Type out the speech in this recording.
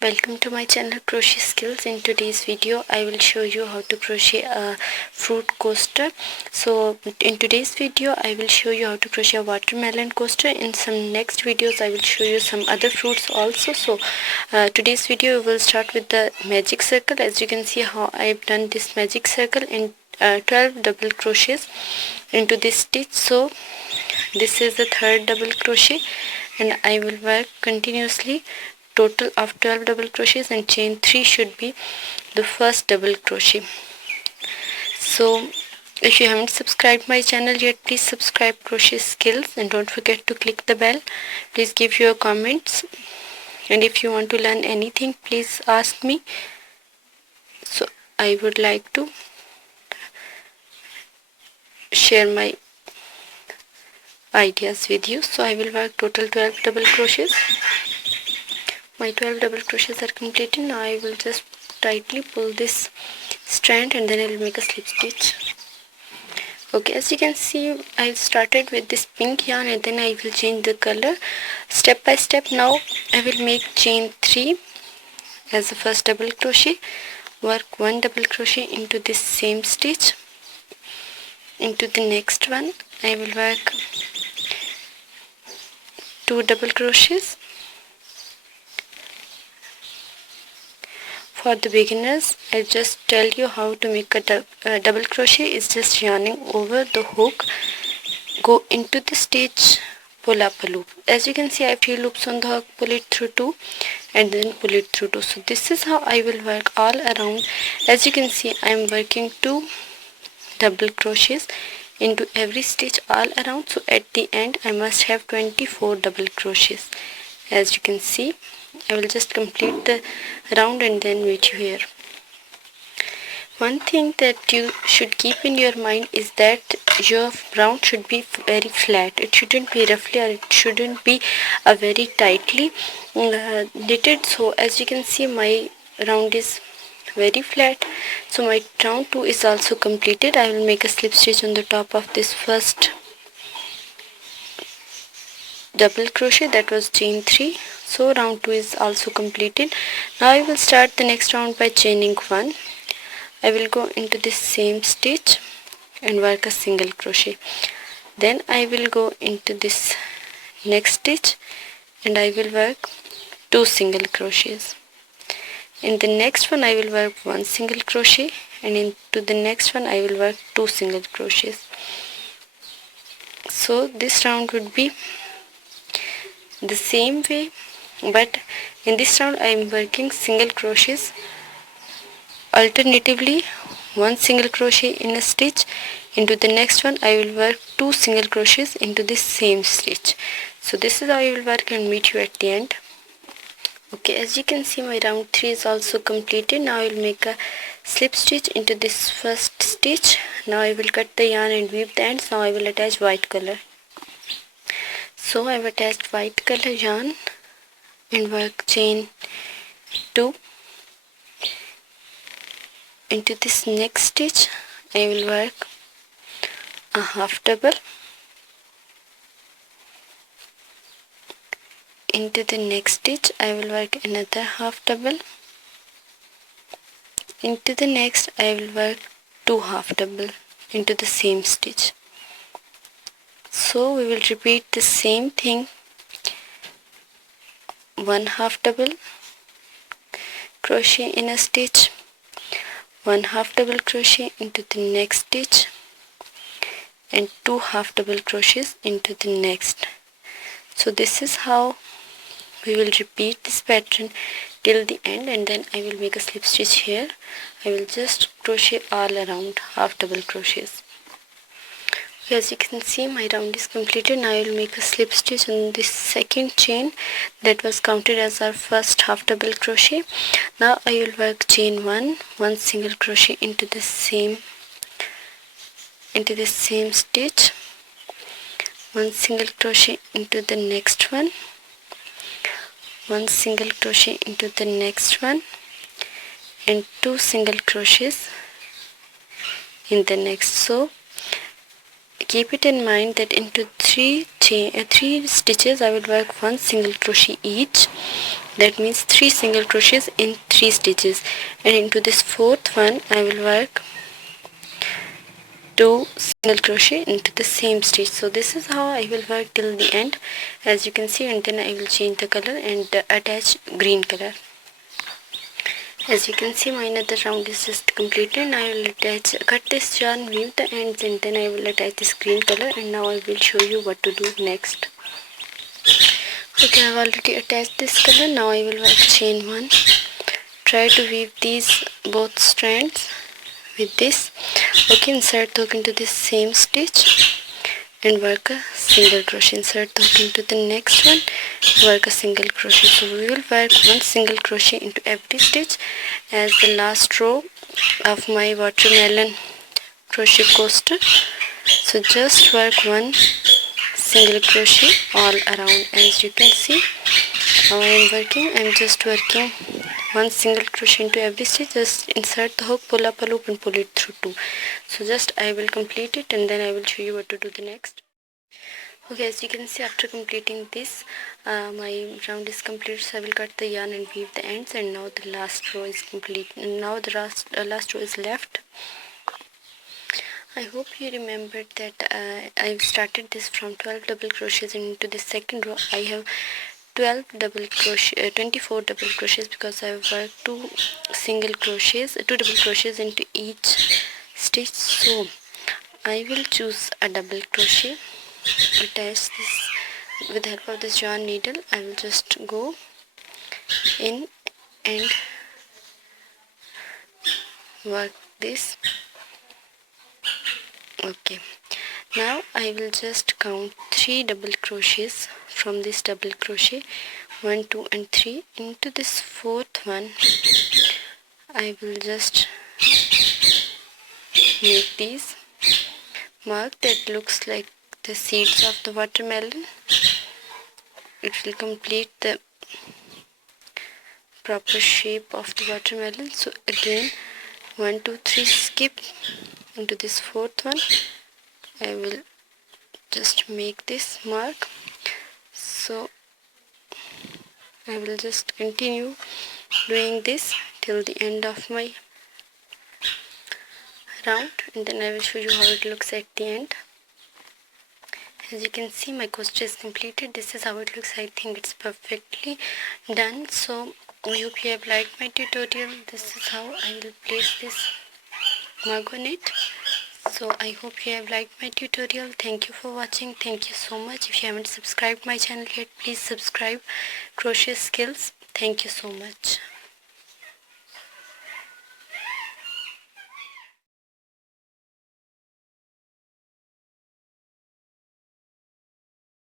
Welcome to my channel Crochet Skills. In today's video I will show you how to crochet a fruit coaster. So in today's video I will show you how to crochet a watermelon coaster. In some next videos I will show you some other fruits also. So today's video will start with the magic circle. As you can see how I've done this magic circle in 12 double crochets into this stitch. So this is the third double crochet and I will work continuously total of 12 double crochets, and chain 3 should be the first double crochet. So if you haven't subscribed my channel yet, please subscribe Crochet Skills and don't forget to click the bell. Please give your comments, and if you want to learn anything, please ask me. So I would like to share my ideas with you. So I will work total 12 double crochets. My 12 double crochets are completed. Now I will just tightly pull this strand and then I will make a slip stitch. Okay, as you can see I started with this pink yarn and then I will change the color step by step. Now I will make chain 3 as the first double crochet, work 1 double crochet into this same stitch. Into the next one I will work 2 double crochets. For the beginners, I just tell you how to make a double crochet. Is just yarning over the hook, go into the stitch, pull up a loop. As you can see I have 3 loops on the hook, pull it through 2 and then pull it through 2. So this is how I will work all around. As you can see I am working 2 double crochets into every stitch all around. So at the end I must have 24 double crochets. As you can see I will just complete the round and then meet you here. One thing that you should keep in your mind is that your round should be very flat. It shouldn't be roughly, or it shouldn't be a very tightly knitted. So as you can see my round is very flat. So my round 2 is also completed. I will make a slip stitch on the top of this first double crochet, that was chain 3. So round 2 is also completed. Now I will start the next round by chaining 1. I will go into this same stitch and work a single crochet. Then I will go into this next stitch and I will work 2 single crochets. In the next one I will work 1 single crochet, and into the next one I will work 2 single crochets. So this round would be the same way, but in this round I am working single crochets alternatively, 1 single crochet in a stitch. Into the next one I will work 2 single crochets into this same stitch. So this is how I will work and meet you at the end. Okay, as you can see my round 3 is also completed. Now I will make a slip stitch into this first stitch. Now I will cut the yarn and weave the ends. Now I will attach white color. So I have attached white color yarn and work chain 2 into this next stitch. I will work a half double into the next stitch. I will work another half double into the next. I will work 2 half double into the same stitch. So we will repeat the same thing, 1 half double crochet in a stitch, 1 half double crochet into the next stitch, and 2 half double crochets into the next. So this is how we will repeat this pattern till the end, and then I will make a slip stitch here. I will just crochet all around half double crochets. As you can see my round is completed. Now I will make a slip stitch on this second chain that was counted as our first half double crochet. Now I will work chain 1 single crochet into the same stitch, 1 single crochet into the next one, 1 single crochet into the next one, and 2 single crochets in the next. So keep it in mind that into 3 stitches I will work 1 single crochet each, that means 3 single crochets in 3 stitches, and into this fourth one I will work 2 single crochet into the same stitch. So this is how I will work till the end, as you can see, and then I will change the color and attach green color. As you can see, my another round is just completed. Now I will cut this yarn, weave the ends, and then I will attach this green color, and now I will show you what to do next. Okay, I have already attached this color. Now I will work chain 1. Try to weave these both strands with this. Okay, insert the hook into this same stitch and work a single crochet. Insert the hook into the next one, work a single crochet. So we will work 1 single crochet into every stitch as the last row of my watermelon crochet coaster. So just work 1 single crochet all around. As you can see how I am working, I am just working 1 single crochet into every stitch. Just insert the hook, pull up a loop and pull it through 2. So just I will complete it and then I will show you what to do the next. Okay, as you can see, after completing this, my round is complete. So I will cut the yarn and weave the ends, and now the last row is complete. And now the last row is left. I hope you remembered that I've started this from 12 double crochets, and into the second row I have 24 double crochets because I have worked 2 double crochets into each stitch. So I will choose a double crochet, attach this with the help of this yarn needle. I will just go in and work this. Okay, now I will just count 3 double crochets from this double crochet, 1, 2 and 3. Into this fourth one I will just make these mark that looks like the seeds of the watermelon. It will complete the proper shape of the watermelon. So again 1, 2, 3, skip into this fourth one. I will just make this mark. So I will just continue doing this till the end of my round, and then I will show you how it looks at the end. As you can see, my coaster is completed. This is how it looks. I think it's perfectly done. So I hope you have liked my tutorial. This is how I will place this mug on it. So I hope you have liked my tutorial. Thank you for watching. Thank you so much. If you haven't subscribed my channel yet, please subscribe. Crochet Skills. Thank you so much.